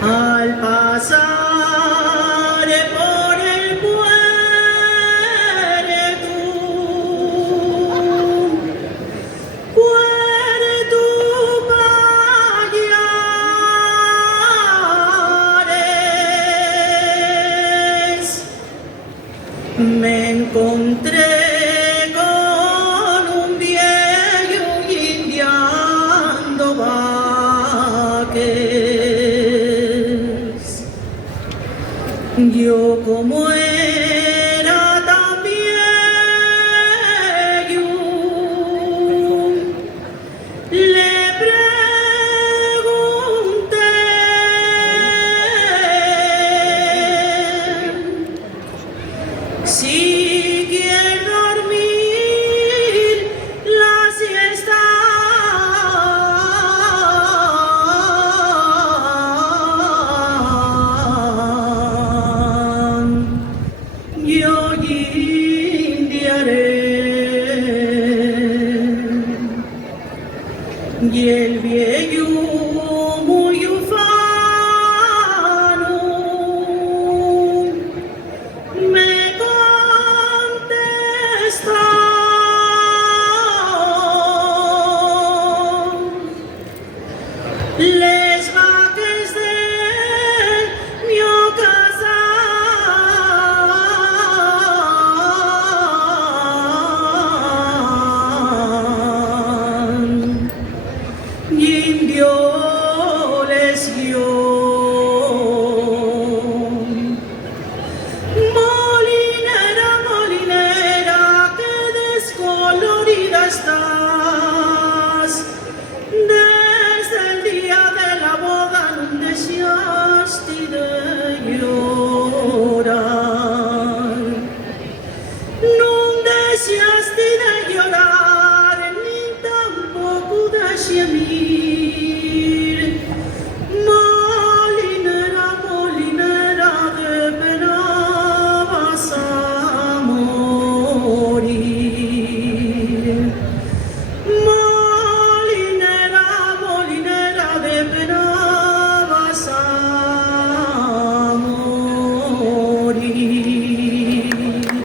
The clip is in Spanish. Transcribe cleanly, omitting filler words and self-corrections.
Al pasar por el puerto Payares, me encontré con un viejo indiando vaques. Yo como era tan viejo, le pregunté si quiere dormir la siesta. Yo indiaré. Y el viejo muy ufano me contestó: les vaques de mi casa indio les dio. Molinera, molinera, que descolorida está.